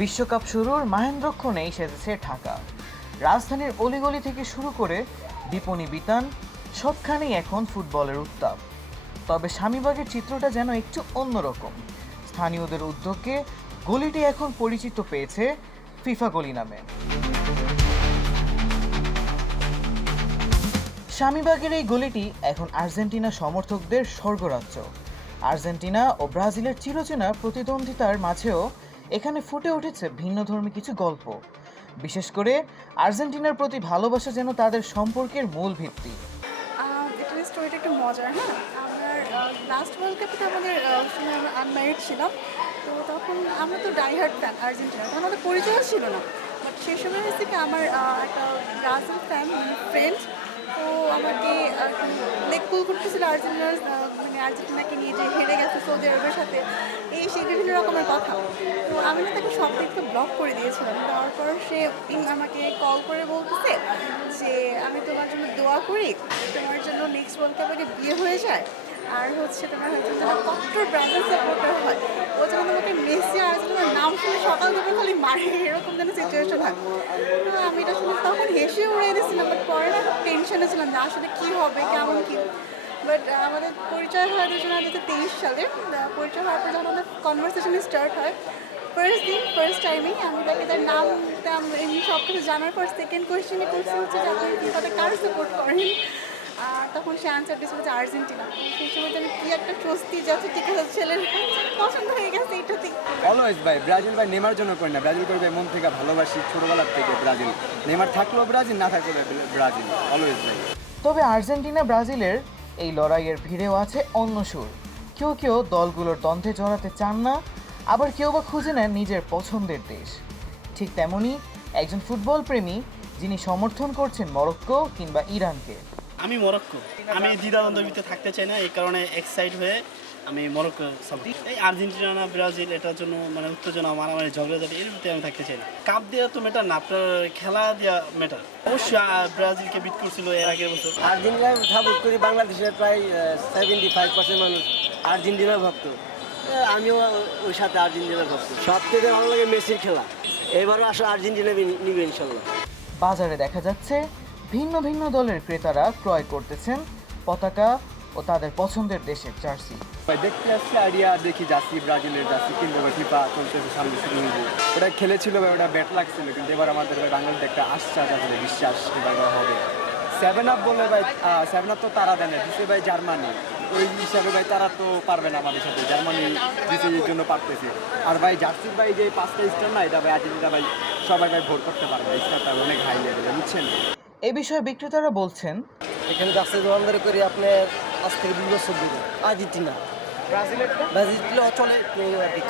বিশ্বকাপ শুরুর মাহেন্দ্রক্ষণেই সেজেছে ঢাকা। রাজধানীর অলিগলি থেকে শুরু করে বিপণী বিতান সবখানেই এখন ফুটবলের উত্তাপ। তবে স্বামীবাগের চিত্রটা যেন একটু অন্যরকম। স্থানীয়দের উদ্যোগে গলিটি এখন পরিচিত পেয়েছে ফিফা গলি নামে। স্বামীবাগের এই গলিটি এখন আর্জেন্টিনা সমর্থকদের স্বর্গরাজ্য। আর্জেন্টিনা ও ব্রাজিলের চিরচেনা প্রতিদ্বন্দ্বিতার মাঝেও এখানে ফুটে উঠেছে ভিন্নধর্মী কিছু গল্প। বিশেষ করে আর্জেন্টিনার প্রতি ভালোবাসা যেন তাদের সম্পর্কের মূল ভিত্তি। এটার স্টোরিটা একটু মজার। হ্যাঁ, আমার লাস্ট ওয়ার্ল্ড কাপে তো আমাদের সময় আমরা আনম্যারিড ছিলাম। তো তখন আমরা তো ডাইহার্ড ফ্যান আর্জেন্টিনা, তখন আমাদের পরিচয় ছিল না। বাট সেই সময় হয়েছে কি আমার একটা ব্রাজিল ফ্যান ফ্রেন্ড, তো আমাকে লেগ পুল করতেছিল আর্জেন্টিনার, মানে আর্জেন্টিনাকে নিয়ে যে হেরে গেছে সৌদি আরবের সাথে, এই সেই বিভিন্ন রকমের কথা। তো আমি না তাকে সব দিক থেকে ব্লক করে দিয়েছিলাম। দেওয়ার পর সে আমাকে কল করে বলতেছে যে আমি তোমার জন্য দোয়া করি, তোমার জন্য নেক্সট ওয়ার্ল্ড কাপে বিয়ে হয়ে যায়, আর হচ্ছে তোমার হচ্ছে যেন কট্টর ব্রাজিল সাপোর্টার হয়, ও যেন তোমাকে মেসি আর আর্জেন্টিনার নাম শুনে সকাল থেকে খালি মারে, এরকম যেন সিচুয়েশন হয়। তো আমি এটা শুনে তখন হেসে উড়িয়ে দিয়েছিলাম, বাট পরে না টেনশনে ছিলাম যে আসলে কী হবে, কেমন কী। বাট আমাদের পরিচয় হয় 2023 সালে। পরিচয় হওয়ার পর যখন আমাদের কনভারসেশন স্টার্ট হয়, ফার্স্ট টাইমেই আমি তাকে তার নাম এমনি সব কিছু জানার পর সেকেন্ড কোয়েশ্চেনে করছি হচ্ছে যে আপনি তাদের কার সাপোর্ট করেন। তখন সে আনসার দিয়েছিল যে আর্জেন্টিনা। সেই সময় আমি কি একটা স্বস্তি যাচ্ছে, ঠিক আছে ছেলের পছন্দ হয়ে গেছে এটাতেই। অলওয়েজ ভাই ব্রাজিল ভাই নেমার জন্য করি না, ব্রাজিল করবে মন থেকে ভালোবাসি ছোটবেলার থেকে ব্রাজিল। নেমার থাকলেও ব্রাজিল, না থাকলেও ব্রাজিল, অলওয়েজ ভাই। তবে আর্জেন্টিনা ব্রাজিলের এই লড়াইয়ের ভিড়েও আছে অন্য সুর। কেউ কেউ দলগুলোর দ্বন্দ্বে জড়াতে চান না, আবার কেউ বা খুঁজে নেন নিজের পছন্দের দেশ। ঠিক তেমনই একজন ফুটবল প্রেমী যিনি সমর্থন করছেন মরক্কো কিংবা ইরানকে। আমি মরক্কো, আমি দ্বিধাদ্বন্দ্বের ভিতরে থাকতে চাই না, এই কারণে এক্সাইট হয়ে আমি মরক্কো সাপোর্ট। এই আর্জেন্টিনা না ব্রাজিল এটার জন্য মানে উত্তেজনা, মারামারি, ঝগড়াঝাটি এর ভিতরে আমি থাকতে চাই না। কাপ দেওয়া তো ম্যাটার না, আপনার খেলা দেওয়া ম্যাটার। অবশ্যই ব্রাজিলকে বিট করছিল এর আগের বছর। আর্জেন্টিনা সাপোর্ট করি। বাংলাদেশের প্রায় 75% মানুষ আর্জেন্টিনার ভক্ত। আমিও ওই সাথে আর্জেন্টিনার ভক্ত। সবথেকে ভালো লাগে মেসির খেলা। এবারও আসলে আর্জেন্টিনা নিবে ইনশাল্লাহ। বাজারে দেখা যাচ্ছে ভিন্ন ভিন্ন দলের ক্রেতারা ক্রয় করতেছেন পতাকা ও তাদের পছন্দের দেশের জার্সি। ভাই দেখতে আসছি আইডিয়া, দেখি জার্সি, ব্রাজিলের জার্সি কিনতে হবে। ফিফা চলতেছে সামনে শুরু হয়েছে, ওটা খেলেছিল ভাই, ওটা ব্যাট লাগছিল, কিন্তু এবার আমাদের বাঙালিতে একটা আশ্বাস আছে, বিশ্বাস এবার হবে। 7 আপ বলে ভাই, 7 আপ তো তারা দেয় না, দিচ্ছে ভাই জার্মানি। ওই হিসাবে ভাই তারা তো পারবে না আমাদের সাথে, জার্মানি দিচ্ছে এই জন্য পারতেছে। আর ভাই জার্সির ভাই যে 5টা স্টার না, এটা ভাই আর্জেন্টিনা ভাই সবাই ভাই ভোট করতে পারবে, স্টারটা অনেক হাই লেভেলে, বুঝছেন। এ বিষয়ে বিক্রেতারা বলছেন, এখানে জার্সি দোকানদারি করি আপনার আজ থেকে 2 বছর ধরে। আর্জেন্টিনা, ব্রাজিল চলে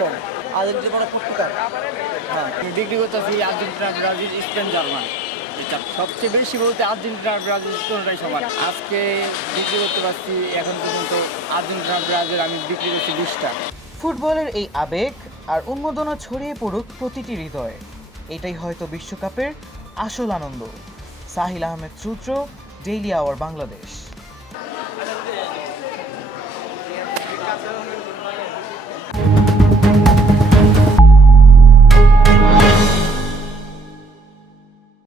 কম, আর্জেন্টিনা মানে পর্তুগাল। হ্যাঁ, বিক্রি করতেছি আর্জেন্টিনা, ব্রাজিল, স্পেন, জার্মান। সবচেয়ে বেশি বলতে আর্জেন্টিনা, ব্রাজিল কোনটাই সমান। আজকে বিক্রি করতে পারছি এখন পর্যন্ত আর্জেন্টিনা, ব্রাজিল আমি বিক্রি করছি 20টা। ফুটবলের এই আবেগ আর উন্মাদনা ছড়িয়ে পড়ুক প্রতিটি হৃদয়ে। এটাই হয়তো বিশ্বকাপের আসল আনন্দ। সাহিল আহমেদ সূত্র, ডেইলি আওয়ার বাংলাদেশ।